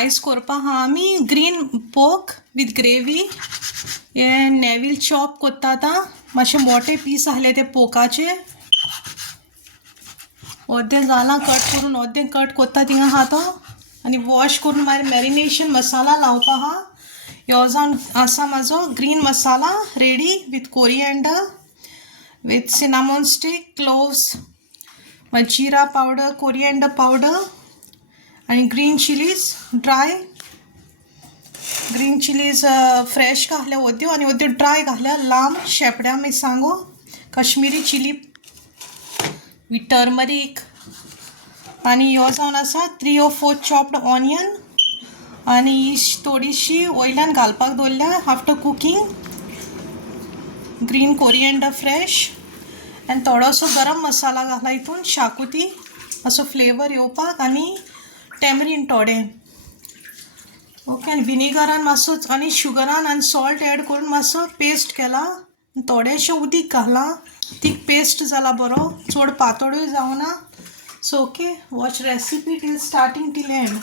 आयज करपा हा आमी ग्रीन पोक विथ ग्रेवी. हे नेवील चॉप कोत्ता आतां. मातशे मोठे पीस आहले ते पोकाचे. अर्दें जालां कट करून, अर्दें कट कोत्ता थिंगा आहा तो. आनी वॉश करून मागीर मॅरिनेशन मसाला लावपा हा. ह्यो जावन आसा म्हाजो green masala ready with coriander, with cinnamon stick, cloves, jeera powder, coriander powder आणि green chillies dry. Green chillies fresh घातल्या ओद्यो आनी ओद्यो ड्राय घातल्या. लांब शेपड्या मिरसांगो, कश्मीरी चिली विथ टर्मरीक. आनी ह्यो जावन आसा 3 or 4 चॉप्ड ऑनियन आनी थोडीशी वयल्यान घालपाक दवरल्या after cooking. Green coriander fresh आनी थोडोसो गरम मसाला घातला हितून, शाकुती असो फ्लेवर येवपाक. आनी टॅमरीन थोडें. ओके. आनी विनेगरान मातसो आनी शुगरान आनी सॉल्ट एड करून मातसो पेस्ट केला. थोडेंशें उदीक घातलां. तीक पेस्ट जाला बरो, चड पातळूय जावना. So okay, watch recipe till starting till end.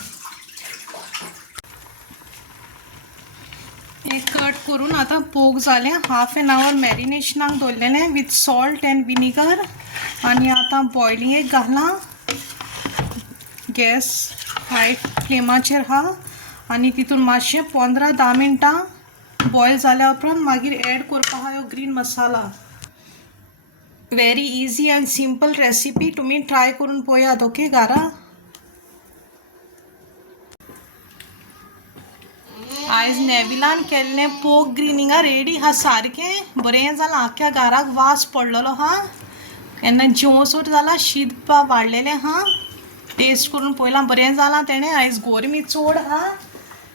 एक कट करून आतां पोक जालें. हाफ एन आवर मॅरिनेशनाक दवरलेलें विथ सॉल्ट एंड विनेगर. आनी आतां बॉयलिंगेक घालना. गॅस हाय फ्लेमाचेर हा. आनी तितून मातशें 15-10 मिनटां बॉयल जाल्या उपरांत मागीर एड करपा हा ह्यो green masala. Very easy and simple recipe. तुमी ट्राय करून पळयात. ओके घरा. आयज नेविलान केल्लें पोक ग्रीन हिंगा रेडी हा. सारकें बरें जालां. आख्या घराक वास पडलेलो हा. केन्ना जेवसूट जालां. शीत वाडलेलें हा. टेस्ट करून पळयलां बरें जालां तेणें. आयज गोरमी चड हा.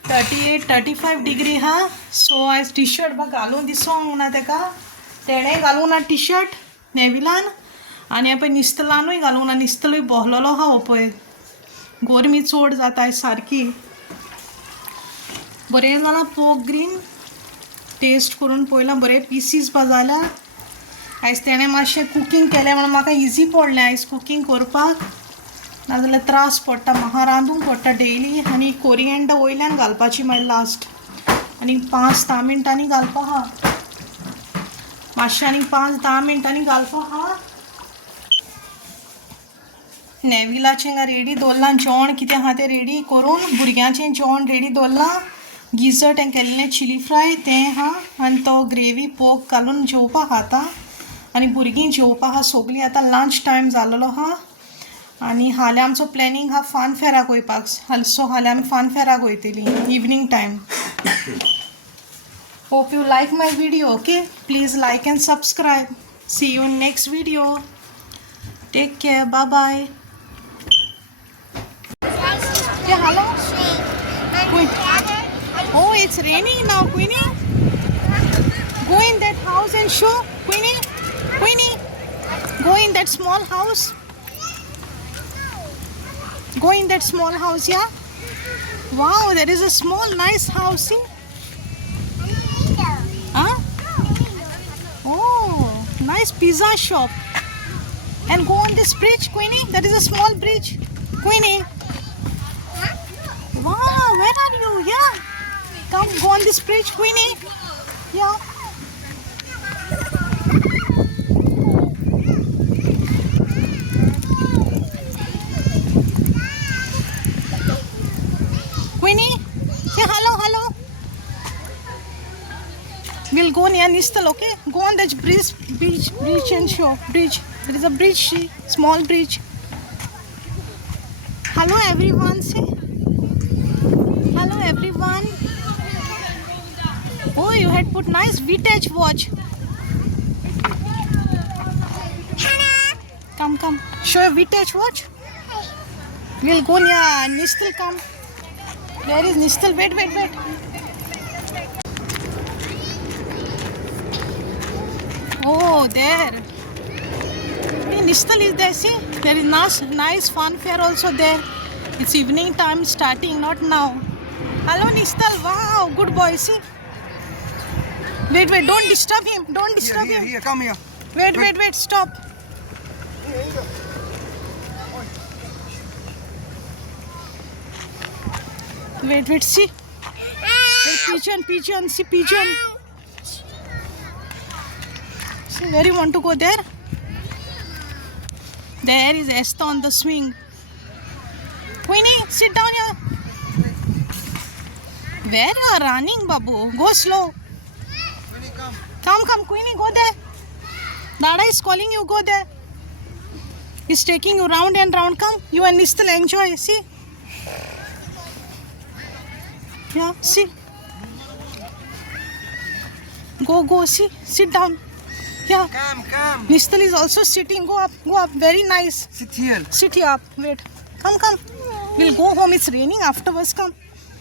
38-35 डिग्री हा. सो आयज टी शर्ट घालून दिसोंक ना तेका. तेणें घालूंक ना टी शर्ट नेविलान. आनी हे पळय निस्तलानूय घालूंक ना. निस्तलूय बोहलेलो हा हो पळय. गोरमी चड जाता आयज सारकी. बरें जालां पोक ग्रीन. टेस्ट करून पळयलां बरें पीसीस जाल्या. आयज तेणें मातशें कुकींग केलें म्हणून म्हाका इजी पडलें आयज कुकींग करपाक. नाजाल्यार त्रास पडटा. म्हाका रांदूंक पडटा डेली. आनी कोरिएंडर वयल्यान घालपाची मागीर लास्ट. आनी 5-10 मिनटांनी घालपा हा. मातशें आनी 5-10 मिनटांनी घालपा हा. नेविलाचें हिंगा रेडी दवरलां जेवण. कितें आहा तें रेडी करून. भुरग्यांचें जेवण रेडी दवरलां. गिझर्ट हें केल्लें चिली फ्राय तें हा. आनी तो ग्रेवी पोक घालून जेवपाक खाता. आनी भुरगीं जेवपा हा सगळीं. आतां लंच टायम जालोलो हा. आनी हाल्यां आमचो प्लॅनिंग हा फन फेराक वयपाक. सो हाल्यां आमी फन फेराक वयतलीं evening time. Hope you like my video. Okay, please like and subscribe. See you in next video. Take care. Bye bye. Yeah, hello. Oh, it's raining now, Queenie. Go in that house and show, Queenie. Queenie, go in that small house. Go in that small house, yeah? Wow, there is a small, nice house. See? Huh? Oh, nice pizza shop. And go on this bridge, Queenie. That is a small bridge. Queenie. Wow, where are you? Yeah. Come, go on this bridge, Queenie. Yeah. Queenie, yeah, hello. We'll go near Nistal, okay? Go on that bridge and show. Bridge. There is a bridge, see? Small bridge. Hello, everyone, say. Hello, everyone. Oh, you had put nice vintage watch. Come. Show your vintage watch. We'll go near Nistal, come. Where is Nistal? Wait. Oh, there. Hey, Nistal is there, see? There is nice fun fair also there. It's evening time starting, not now. Hello, Nistal. Wow, good boy, see? Wait, don't disturb him. Don't disturb him. Here, come here. Wait, stop. Wait, see. Hey, pigeon, see pigeon. See, where you want to go there? There is Esther on the swing. Queenie, sit down here. Where you are running, Babu? Go slow. Come, Queenie, go there. Dada is calling you, go there. He's taking you round and round. Come, you and Nistal enjoy. See? Yeah, see? Go, see? Sit down. Yeah. Come. Nistal is also sitting. Go up. Very nice. Sit here. Sit here up. Wait. Come. We'll go home. It's raining afterwards. Come.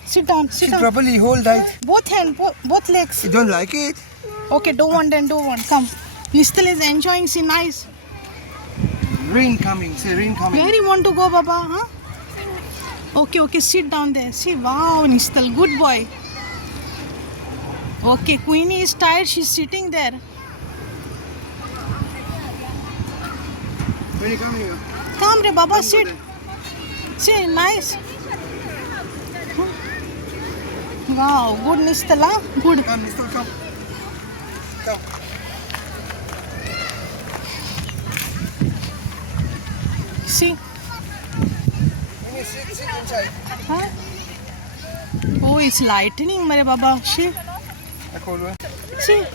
Sit down. Sit properly. Hold tight. Both hands, both legs. You don't like it? Okay, don't want. Come. Nistal is enjoying. See, nice. Rain coming. Say rain coming. Where you want to go, Baba? Huh? Okay. Sit down there. See, wow, Nistal, good boy. Okay, Queenie is tired. She's sitting there. When you come here. Come, re, Baba, sit. See, nice. Wow, good, Nistal, huh? Good. Come, Nistal, come. See. Sit inside. Huh? Oh, it's lightning, Mare Baba. See,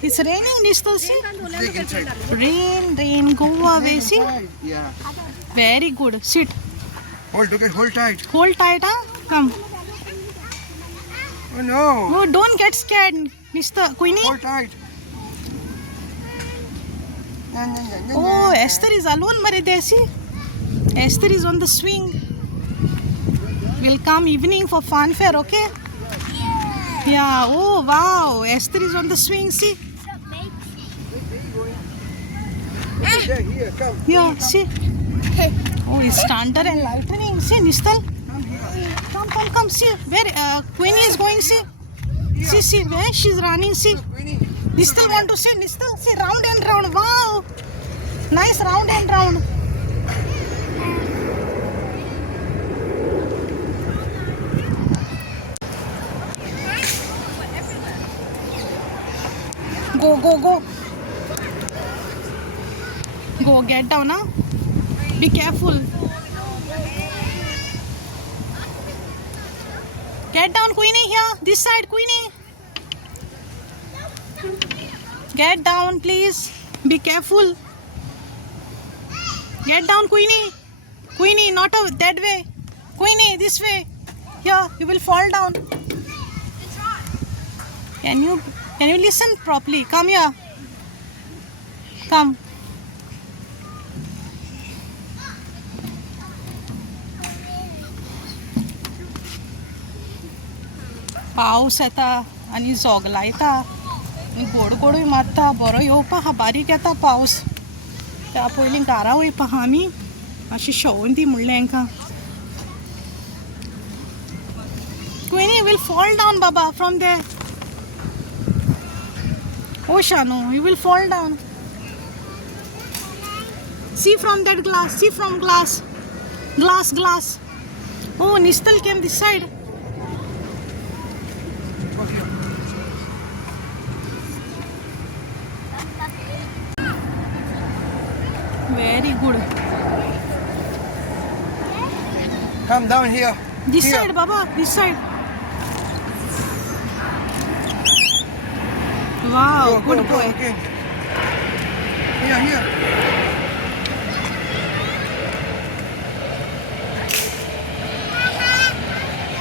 it's raining, Nistal. See, Dig inside. rain, go away. See, Yeah. very good. Sit. Hold tight. Hold tight, huh? Come. Oh no. Oh, don't get scared, Mr. Queenie. Hold tight. Oh, Esther is alone, Mare Desi. Esther is on the swing. We'll come evening for fanfare, okay? Yeah. Oh, wow. Esther is on the swing, see? Here, come. Yeah, see? Oh, it's thunder and lightning. See, Nistal? Come, see. Where Queenie is going, see? See, where she's running, see? Nistal want to see, Nistal? See, round and round. Wow. Nice round and round. Go. Go, get down, huh? Be careful. Get down, Queenie, here. This side, Queenie. Get down, please. Be careful. Get down, Queenie. Queenie, not that way. Queenie, this way. Here, you will fall down. Can you listen properly? Come here. Come. पाऊस येता आणि जोगला येता आणि गोड मारता बरो येवपा हा बारीक येता पाऊस त्या पयलीं घरा वयपा हा आमी मातशी शोवन दी म्हणलें हांकां Queenie will fall down, Baba, from there. Oh, Shanu, you will fall down. See from that glass. See from glass. Glass. Oh, Nistal came this side. Very good. Come down here. This Here. side, Baba. This side. Wow, Go, good boy. okay. Here.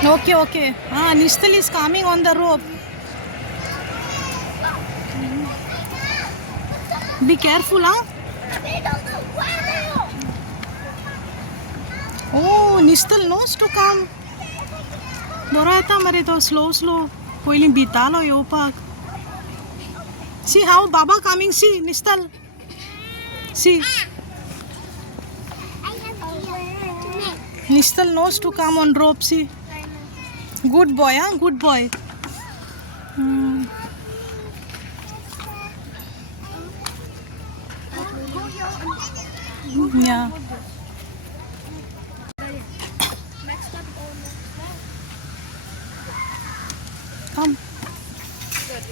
Okay. Nistal is coming on the rope. Be careful, huh? Oh, Nistal knows to come. Boro येता मरे तो slow. पयलीं भितालो येवपाक. See how Baba coming, see, Nistal. See. Nistal knows to come on rope, see. Good boy, huh? Good boy. Yeah.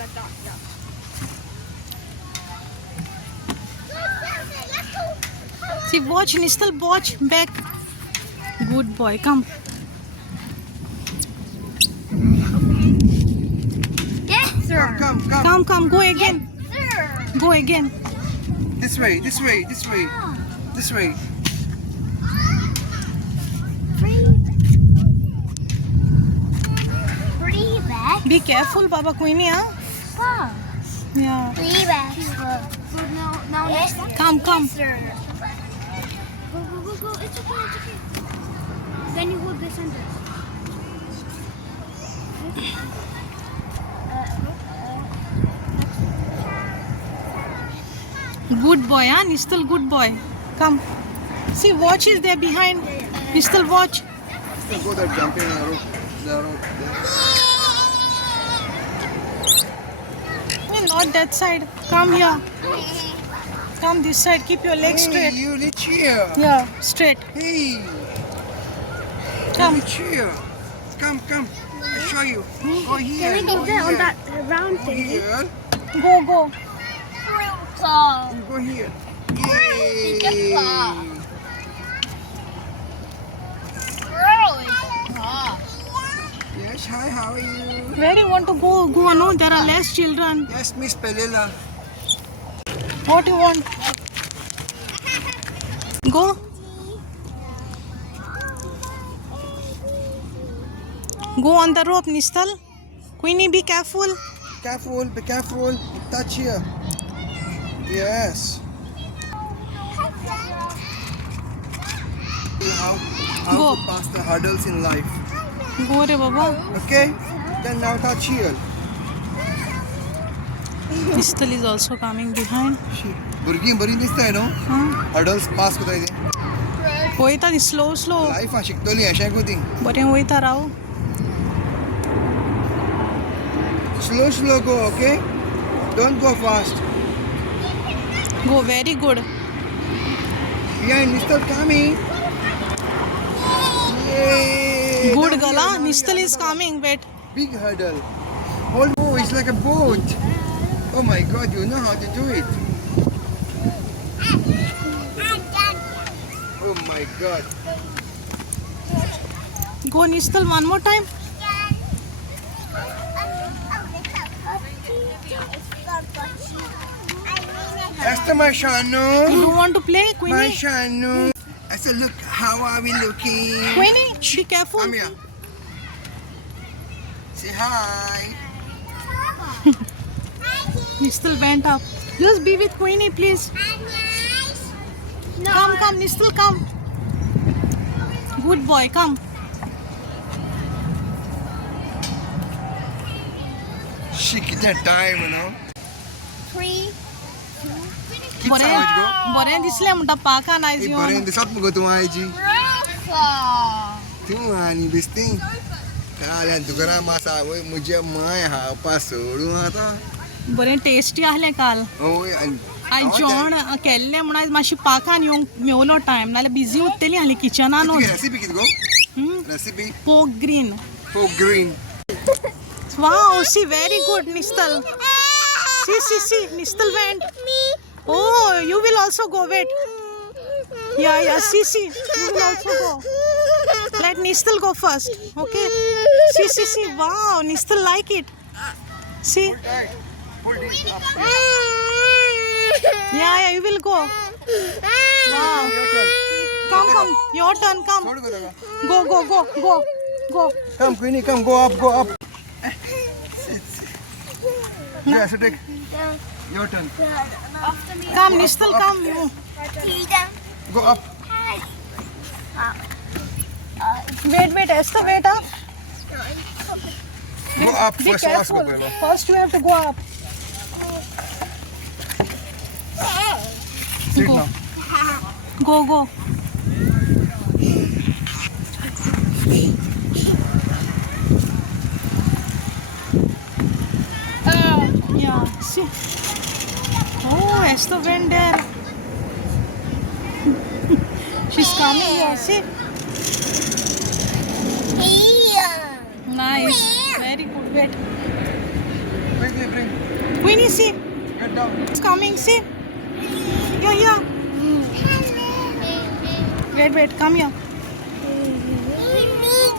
like that. Yeah. See, watch, Nistal, watch back. Good boy, come. Yes, sir. Come. Go again. Sir. Go again. This way. This way. Breathe back. Be careful, Baba, koi nahi, huh? Yeah. Breathe back. Good. Now next one. Come. Yes, sir. Go. It's okay. Then you hold this and this. Good boy, huh? Nistal, good boy. Come. See, watch is there behind. Nistal, watch. Still go there jumping on the rope. Not that side. Come here. Come this side. Keep your legs Hey, straight. you Lichia. Yeah, straight. Hey, Come. Lichia. Come. I'll show you. Go here. Can we go there on that round Go thing? here. Go. You go here. Yay. Yes, hi, how are you? Where do you want to go? Go, no? There are less children. Yes, Miss Pelila. What do you want? Go. Go on the rope, Nistal. Queenie, be careful. Be careful. Touch here. Yes. How Go. to pass the hurdles in life. Go, re Baba. Okay? Then now touch here. Nistal is also coming behind. भुरगीं बरी दिसताय न्हू hurdles पास कोताय ती वयता ती slow लायफा शिकतली अशें कोती बरें वयता राव slow go okay don't go fast go very good behind mister coming good गला Nistal is coming wait big hurdle hold oh it's like a boat oh my god you know how to do it oh my god go Nistal one more time Esther my Shanu you want to play my Queenie Shanu I said look how are we looking Queenie be careful come here say hi Nistal went up just be with Queenie please come Nistal come good boy come she get time you know 3, 2, बरें दिसलें म्हणटा पाका नायज हे येवन बरें दिसत मगो तूं IG Rafa. तूं आनी बेस्ती काल्यान तुका राम आसा वय म्हजे माय हावपा सोडूं आतां बरें टेस्टी आहलें काल ओय आयज जेवण केल्लें म्हण आयज मातशी पाकान येवंक मेवलो टायम नाल्यार बिजी उरतलीं आहलीं किचनानूच रेसिपी कितें गो रेसिपी पोक ग्रीन फोक green wow see very good Nistal see Nistal went oh you will also go wait yeah see you will also go let Nistal go first okay see wow Nistal like it see yeah you will go wow come your turn come छोड़ दो go come Queenie come go up yeah so take your turn After me. come Nistal come you go up wait Esther wait up go up be first ask careful go first you have to go up sit Go. now go yeah see oh Esther went there she's coming here see nice very good wait quickly bring Queenie, see, Get down. it's coming. See, here. Wait, come here.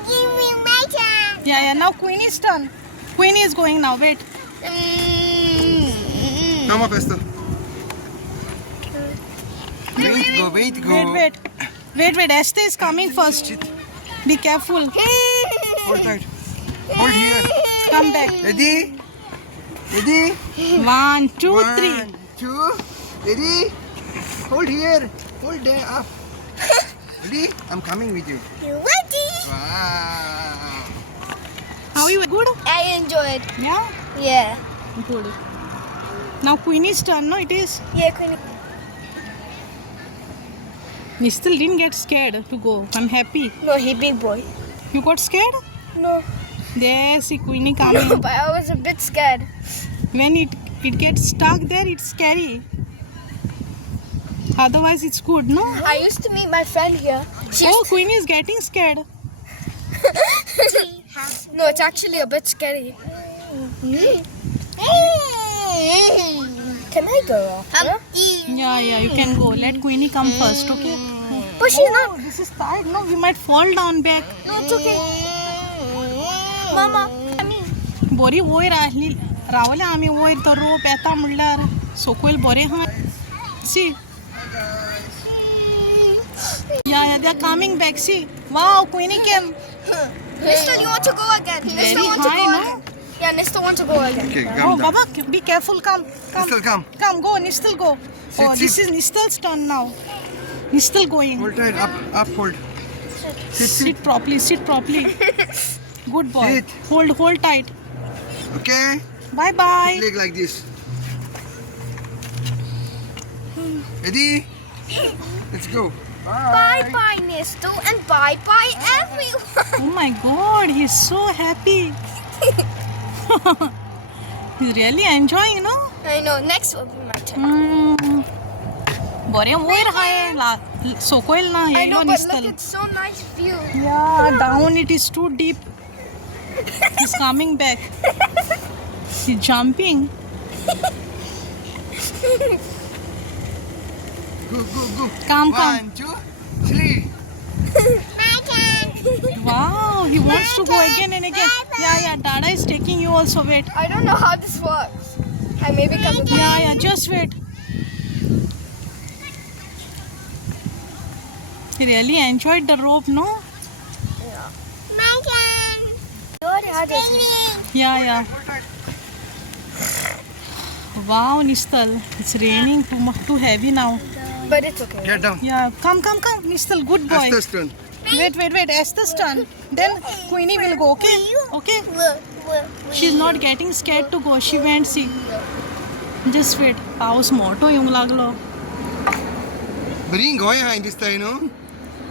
Give me my turn. Yeah. Now Queenie's turn. Queenie is going now. Wait. Come up, Esther. Wait, go. Wait. Esther is coming first. Be careful. Hold tight. Hold here. Come back. Ready? 1, 2, 3. 1, 2. Ready? Hold here. Hold there up. Ready? I'm coming with you. You ready? Wow. How are you? Good? I enjoyed. Yeah? Yeah. Good. Now Queenie's turn, no? It is. Yeah, Queenie. Nistal didn't get scared to go. I'm happy. No, he big boy. You got scared? No. There, see Queenie coming. But I was a bit scared. When it gets stuck there, it's scary. Otherwise, it's good, no? I used to meet my friend here. She Oh, Queenie is getting scared. No, it's actually a bit scary. Can I go? Yeah, you can go. Let Queenie come first, okay? But she's not. Oh, this is tight. No, we might fall down back. No, it's okay. Mama, बरी वयर राहिली रावले आम्ही वयर तो रोप येता म्हणल्यार सकयल बरें हा सी या they are coming back. See, wow, Queenie came. Nista, you want to go again? Very Nista want to high, go no? again. Yeah, Nista want to go again. Okay, Oh, come down. Baba, be careful. Come. Nistal, come. Come, go. Nistal, go. Sit, Oh, this sit. is Nistal's turn now. Nistal going. Hold tight. Up, hold. Sit. Sit properly. Good boy. Sit. Hold tight. Okay? Bye. Leg like this. Ready? Let's go. Bye, Nista, and bye, everyone. Oh my God, he's so happy. He's really enjoying, no? I know. Next will be my turn. बरें वयर हाय सकयल ना I yellow know, but निस्तल. look, it's so nice view. Yeah, down it is too deep. He's coming back. He's jumping. Go. Come. 1, 2, 3. My turn. Wow, he wants to go again and again. Yeah, Dada is taking you also. Wait. I don't know how this works. I maybe come. Yeah, just wait. He really enjoyed the rope, no? My turn. You already had it. Yeah. Wow, Nistal, it's raining too heavy now. But it's okay. Get down. Yeah, come, Nistal, good boy. Esther's turn. Wait, Esther's turn. Then Queenie will go, okay? She's not getting scared to go. She went, see. Just wait. Paus moto yung laglo. Bring going behind this time, no?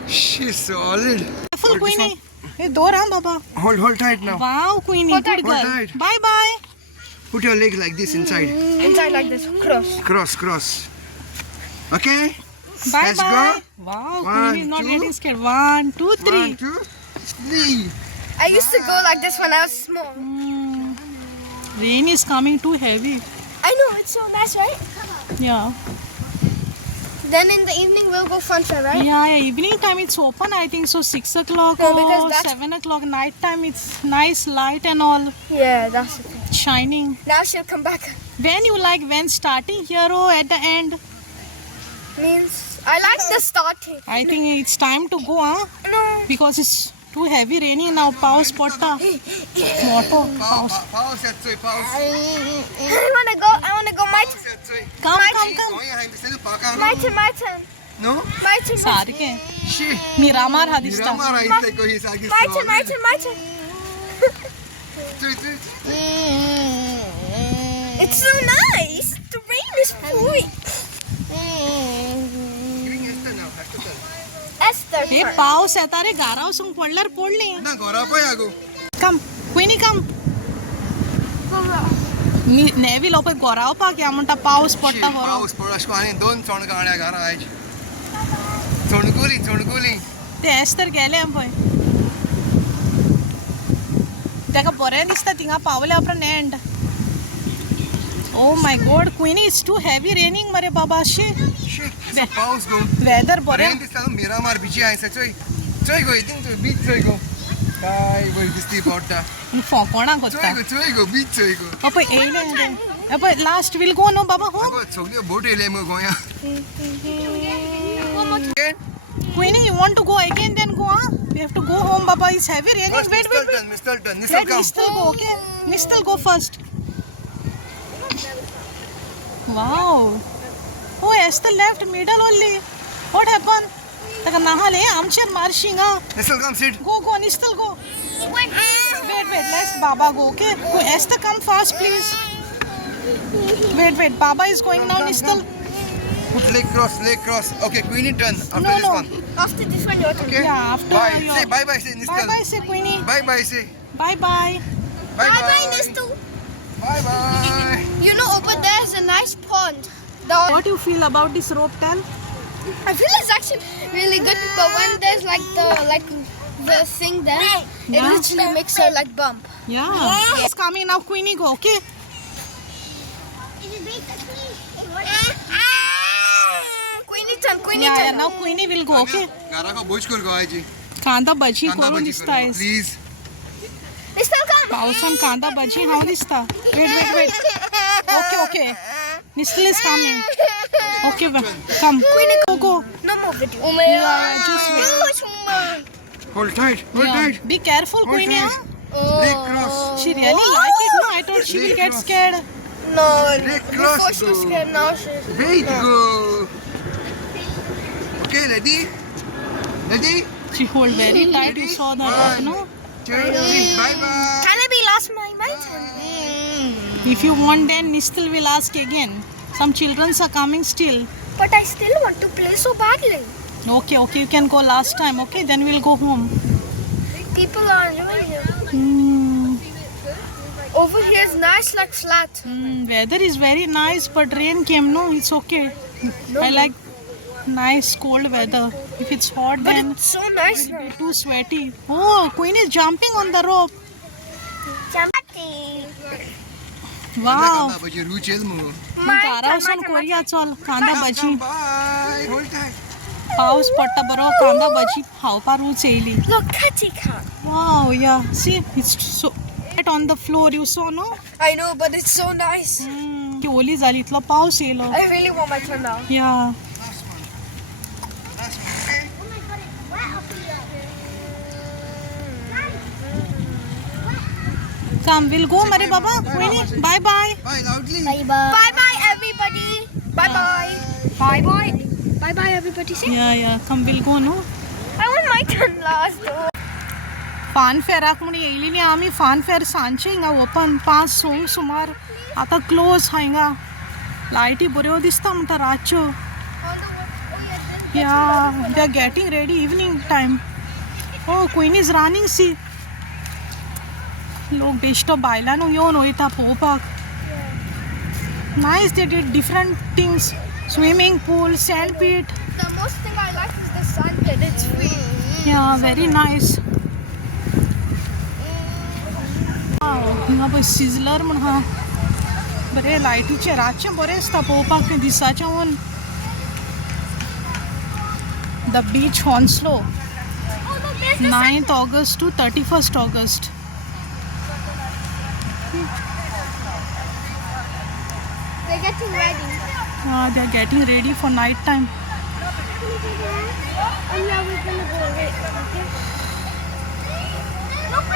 She's solid. Careful, Queenie. Hey, door, Baba. Hold tight now. Wow, Queenie, good Hold girl. tight. Bye. Put your leg like this inside. Inside like this. Cross. Cross. Okay? Bye. Let's go. Wow, One, Queenie is not two. getting scared. 1, 2, 3. 1, 2, 3. I used to go like this when I was small. Rain is coming too heavy. I know, it's so nice, right? Yeah. Then in the evening we'll go fun fair, right? Yeah, evening time it's open, I think so 6 o'clock No, because or that's- 7 o'clock. Night time it's nice light and all Yeah, that's the thing. shining. Now she'll come back. When starting here or at the end? Means I like the starting. I think it's time to go, huh? No. Because it's too heavy raining now. Paus potta. Moto. Paus. Pause at 3. Pause. I wanna go. My turn. Pause at 3. Come. Going behind this little park. My turn. No? My turn. Sarke. She. Miramar hadista. Miramar ahí te cogí aquí. My turn. 3. It's so nice. The rain is pouring. Bring Esther now. Esther turn. Esther hey turn. पाऊस येता रे गाराव संग पडल्यार पडली. ना घरा पळय आगो. Come. Queenie, come. नेवी लोक गोरावपाक या म्हणटा पाऊस पडटा बरो. पाऊस पड अशको आनी 2 चोणगाड्या घरा आयज. चोणकुली. ते एस्तर गेले पळय. तेका बरें दिसता थिंगा पावल्या उपरांत and. Oh my god, Queenie, it's too heavy raining मरे बाबा शे. Shit, it's a paus go. Weather बरे. Rain this time Miramar beach आहे सचोय. चोय गो, इथिंग चोय beach चोय गो. काय बोल दिसती पोटा. कोणा गोत्ता. चोय गो, beach चोय गो. अप येले. Up last will go no बाबा home. अगो चोगली बोट येले मग गोया. Queenie, you want to go again? Then go. We have to go home, Baba. It's heavy raining. First, Wait. Mistelton. Let come. Nistal go, okay? Nistal go first. Wow. Oh, Esther left middle only. What happened? Taka nahale amcher marshinga. Nistel, come sit. Go, Nistal go. Wait. Let's Baba go, okay? Go, Esther, come fast, please. Wait. Baba is going now, Nistal. Put leg cross. Okay, Queenie turn after No, this no. one. After this one, your turn. Okay? Yeah, after Bye. your- Say bye, say Nistel. Bye, say Queenie. Bye, say. Bye. Bye. Bye, Nistu. Bye. You know, over there is a nice pond. What do you feel about this rope tell? I feel it's actually really good, but when there's the thing there, it Yeah. literally makes her like bump. Yeah. It's coming now, Queenie, go, okay? Queenie Yeah, turn. now Queenie will go, okay? गारा को बोझ कर गायची. कांदा भजी कांदा करून भाजी दिसता करू. Please. Nistal, come. पावसान कांदा भजी हांव दिसता. Wait. Okay. Nistal is coming. Okay, come. Go. No more video. Oh Yeah, just wait. Hold tight. Yeah. Be careful, Queenie. tight. Huh? Leg cross. She really like it, no? I thought she will get Cross. scared. No. Leg cross. Before she was scared, now she's... Wait, go. Okay, ready? She hold very tight. You saw that, no? 2, 3. Bye. Can I be last, my turn? If you want, then Nistal will ask again. Some children are coming still. But I still want to play so badly. Okay, you can go last time, okay? Then we'll go home. People are enjoying it. Hmm. Over here is nice, like flat. Weather is very nice, but rain came, no? It's okay. I like nice cold weather. If it's hot, But then it's so nice now. too sweaty. Oh, Queen is jumping on the rope. Wow. कांदा भाजी रुचेल मग. तारावसून Korea चल कांदा bhaji. Bye. Hold tight. पाऊस पडटा बरो कांदा भजी खावपाक रूच येयली. Look, Catchy Cat. Wow, yeah. See, it's so wet on the floor. You saw, no? I know, but it's so nice. ती ओली जाली इतलो पाऊस येयलो. I really want my turn now. Yeah. Last one, okay? Come, we'll go, Mare Baba. Queenie, bye. Bye, loudly. Bye, everybody. Bye, everybody. Say. Yeah. Come, we'll go, no? I want my turn last. फान फेराक म्हूण येयली न्ही आमी फान फेर सांजचे हिंगा open 5 संक सुमार आतां क्लोज हा हिंगा लायटी बऱ्यो दिसता म्हणटा रातच्यो या they are getting ready evening time oh queen is running see लोक बेश्टो बायलांनो येवन वयता पळोवपाक nice they did different things swimming pool sand pit The most thing I like is the sunbed. It's free. या व्हेरी नायस हिंगा पळय sizzler म्हण हा बरे लायटीचे रातचे बरें दिसता पळोवपाक तें दिसाचें on the beach Hounslow Oh, look, there's the 9th August to 31st August. They're getting ready. They are getting ready for night time. And now we're gonna go. Okay. Look,